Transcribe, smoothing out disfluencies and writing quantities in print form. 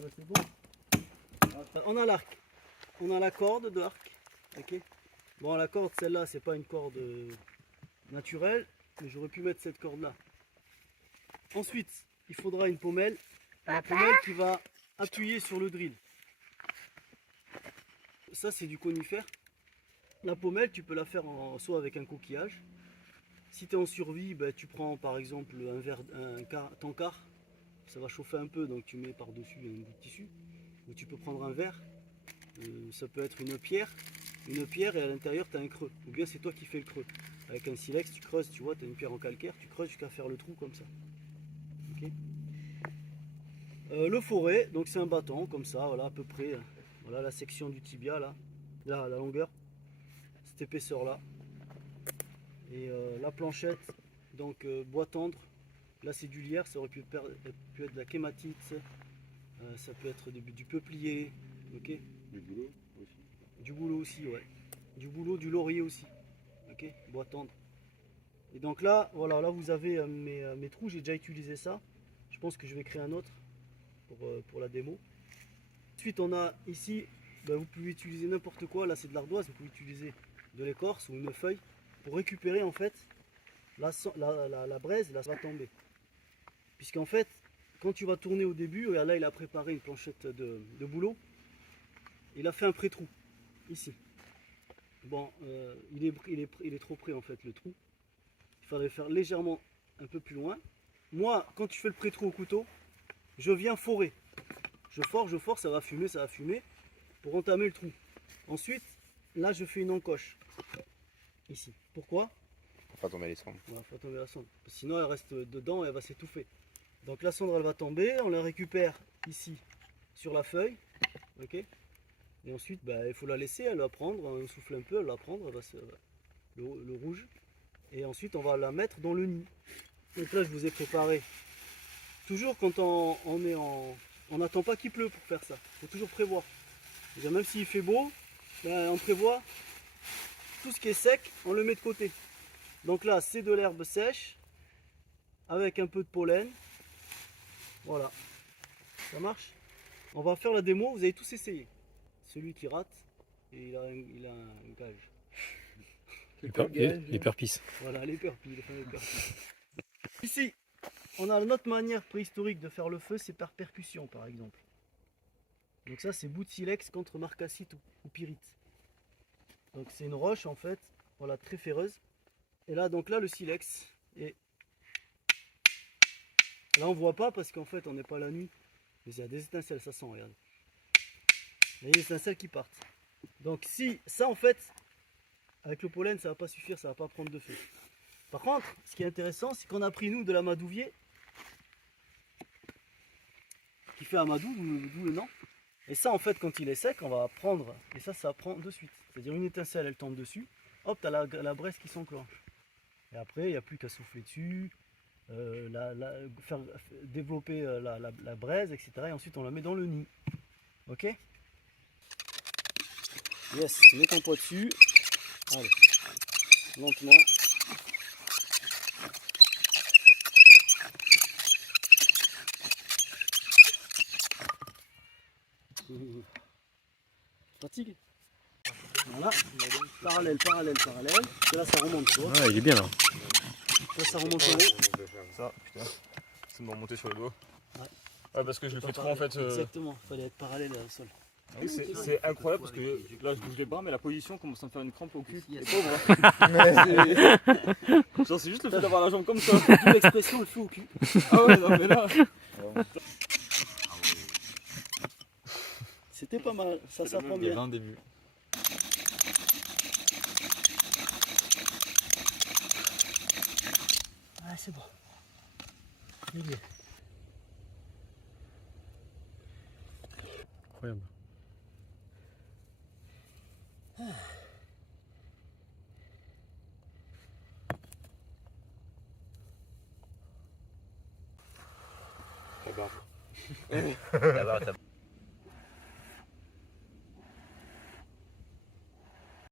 C'est bon. On a l'arc. On a la corde de l'arc. Okay. Bon, la corde, celle-là, c'est pas une corde naturelle, mais j'aurais pu mettre cette corde-là. Ensuite, il faudra une pommelle. La pommelle qui va appuyer sur le drill. Ça, c'est du conifère. La pommelle, tu peux la faire soit avec un coquillage. Si tu es en survie, ben, tu prends par exemple un tankard. Ça va chauffer un peu, donc tu mets par-dessus un bout de tissu. Ou tu peux prendre un verre. Ça peut être une pierre et à l'intérieur tu as un creux. Ou bien c'est toi qui fais le creux. Avec un silex, tu creuses, tu vois, tu as une pierre en calcaire, tu creuses jusqu'à faire le trou comme ça. Okay. Le foret, donc c'est un bâton comme ça, voilà à peu près. Voilà la section du tibia là, la longueur, cette épaisseur là. Et la planchette, donc bois tendre. Là c'est du lierre, ça aurait pu être de la kématite, ça peut être du peuplier, ok. Du boulot aussi. Du boulot aussi, ouais. Du boulot, du laurier aussi, ok. Bois tendre. Et donc là, voilà, là vous avez mes trous, j'ai déjà utilisé ça. Je pense que je vais créer un autre pour la démo. Ensuite on a ici, ben, vous pouvez utiliser n'importe quoi, là c'est de l'ardoise, vous pouvez utiliser de l'écorce ou une feuille pour récupérer en fait la braise, là ça va tomber. Puisqu'en fait, quand tu vas tourner au début, regarde là il a préparé une planchette de boulot, il a fait un pré-trou, ici. Bon, il est trop près en fait le trou, il faudrait faire légèrement un peu plus loin. Moi, quand tu fais le pré-trou au couteau, je viens forer. Je force, ça va fumer pour entamer le trou. Ensuite, là je fais une encoche, ici. Pourquoi? Pour pas tomber les cendres. Ouais, faut tomber la cendre. Sinon elle reste dedans et elle va s'étouffer. Donc la cendre elle va tomber, on la récupère ici sur la feuille, ok. Et ensuite bah, il faut la laisser, elle va prendre, on souffle un peu, elle va prendre, elle va le rouge. Et ensuite on va la mettre dans le nid. Donc là je vous ai préparé. Toujours quand on est en. On n'attend pas qu'il pleut pour faire ça. Il faut toujours prévoir. Déjà, même s'il fait beau, ben, on prévoit tout ce qui est sec, on le met de côté. Donc là c'est de l'herbe sèche avec un peu de pollen. Voilà, ça marche. On va faire la démo, vous allez tous essayer. Celui qui rate, il a un gage. Les peur-pisses. Voilà, les peur-pisses. Ici, on a notre manière préhistorique de faire le feu, c'est par percussion par exemple. Donc ça c'est bout de silex contre marcassite ou pyrite. Donc c'est une roche en fait, voilà, très ferreuse. Et là donc là le silex. Et là on voit pas parce qu'en fait on n'est pas la nuit. Mais il y a des étincelles, ça sent, regarde. Il y a des étincelles qui partent. Donc si ça en fait, avec le pollen ça va pas suffire, ça va pas prendre de feu. Par contre, ce qui est intéressant, c'est qu'on a pris nous de l'amadouvier, qui fait amadou, d'où le nom. Et ça en fait quand il est sec, on va prendre, et ça prend de suite. C'est-à-dire une étincelle elle tombe dessus, hop, tu as la braise qui s'enclenche. Et après, il n'y a plus qu'à souffler dessus, faire développer la braise, etc. Et ensuite on la met dans le nid. Ok? Yes, mets ton poids dessus. Allez, lentement. Fatigue. Voilà, parallèle. Et là ça remonte, tu vois. Ouais, il est bien là. Là ça remonte en haut. Ça, putain, c'est de me remonter sur le dos. Ouais. Ouais, parce que je le fais trop en fait. Exactement, il fallait être parallèle au sol. Oui, c'est incroyable parce que là je bouge les bras, mais la position commence à me faire une crampe au cul. Yes. Les pauvres. Genre, c'est juste le fait d'avoir la jambe comme ça. D'où l'expression le feu au cul. Ah ouais, non mais là. C'était pas mal, ça s'apprend bien. Un début. Ah, c'est bon. Il est bien. Incroyable. La barbe.